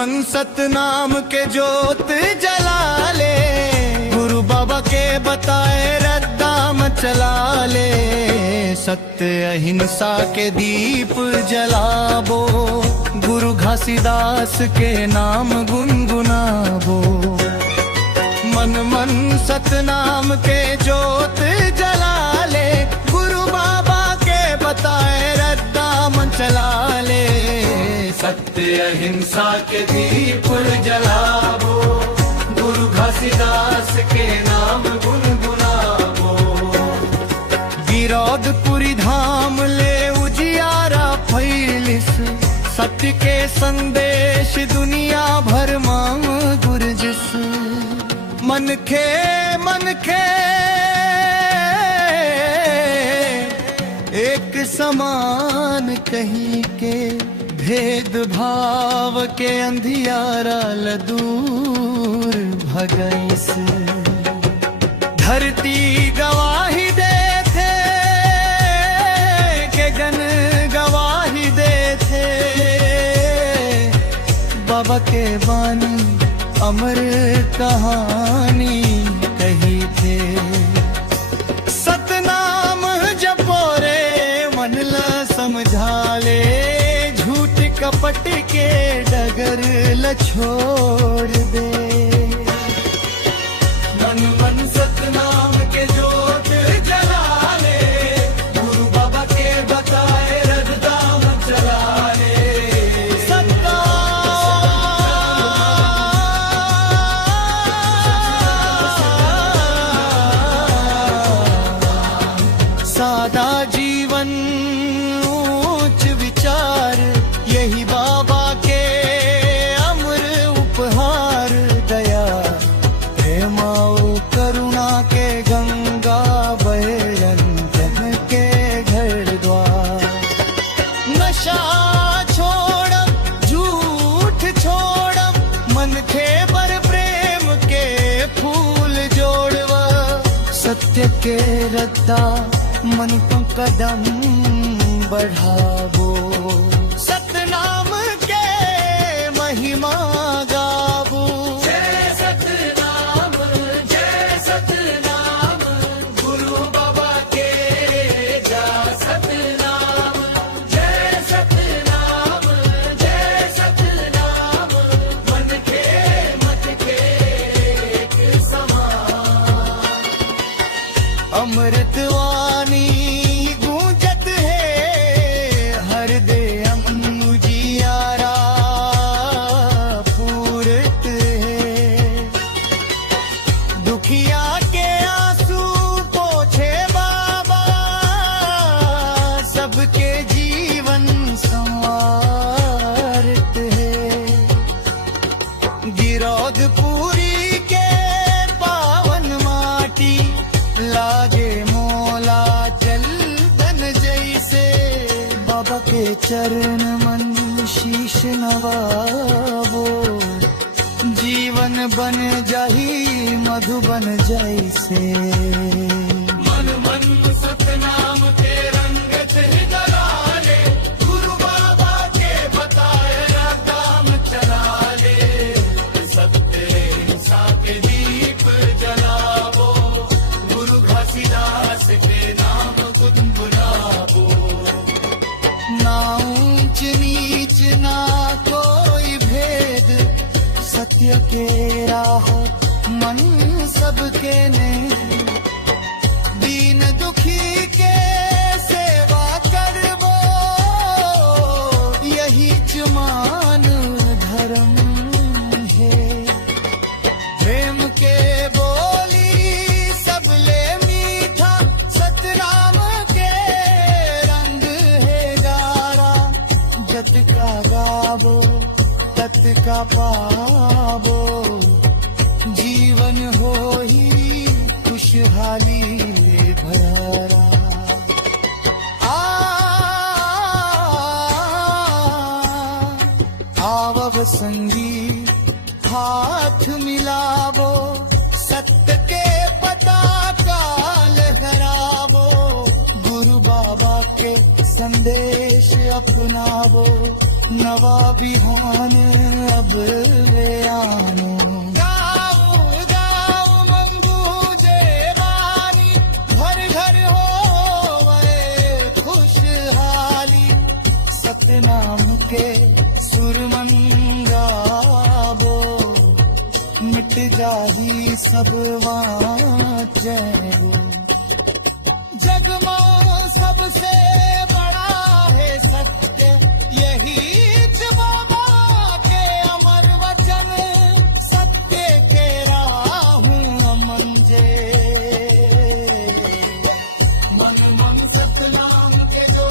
मन सतनाम के जोत जला ले, गुरु बाबा के बताए रद्दाम चला ले। सत्य अहिंसा के दीप जलाबो, गुरु घासीदास के नाम गुनगुनाबो। मन मन सतनाम के जोत जला ले, गुरु बाबा के बताए रद्दाम चला ले। सत्य अहिंसा के दीप जलाबो, गुरु घासीदास के नाम गुनगुनाबो। गिरौदपुरी धाम ले उजियारा फैलिस, सत्य के संदेश दुनिया भर मांग गुरजिस। मन खे एक समान कहीं के, भेदभाव के अंधियारा दूर भगैस। धरती गवाही देथे के गन गवाही देथे, बाबा के बानी अमर कहानी कही थे। सतनाम जपो रे मन ला समझा ले, झूठ कपट के डगर ल छोड़ दे। मन मन सतनाम के जोत जला ले, गुरु बाबा के बताए रद्दाम चला ले। सादा जीवन उच्च विचार, यही बाबा के अमर उपहार। दया प्रेम करुणा के गंगा बहे जन के घर द्वार। नशा छोड़म झूठ छोड़म, मन खे पर प्रेम के फूल जोड़वा। सत्य के रद्दा मन को कदम बढ़ावो, सतनाम के महिमा गावो। जय सतनाम गुरु बाबा के जा सतनाम। जय सतनाम मन के मत के एक समान। अमृतवाणी गूंजत है हर दे उजियारा पूरत है। दुखिया के आंसू पोछे बाबा, सबके जीवन संवारत है। गिरौदपुरी के पावन माटी, लागे मोला चल बन जैसे। बाबा के चरण मन शीश नवाबो, जीवन बन जाही मधुबन जैसे। मन मन सतनाम के रंगत ही जला ले, गुरु बाबा के बताए रद्दाम चला ले। सत्य अहिंसा के दीप जलाबो, गुरु घासीदास के नाम गुनगुनाबो। ना ऊंच नीच ना कोई भेद, सत्य के राह मन सबके ने। दीन दुखी के सेवा करबो, यही जुमान धर्म है। प्रेम के बोली सबले मीठा, सतनाम के रंग है गारा। जत का गावो तत का पावो, जीवन हो ही खुशहाली ले भयारा। आवव संगी हाथ मिलावो, सत्य के पताका लहरावो। गुरु बाबा के संदेश अपनावो नवा बिहान अब ले आनो। गाँव गाँव मंगू जे बानी घर घर होवे खुशहाली। सतनाम के सुर मन गावो मिट जाही सब वांचेगो। जग में सबसे बड़ा है सत्य यही बाबा के अमर वचन। सत्य के राह अमन जे मन मन सतनाम के जो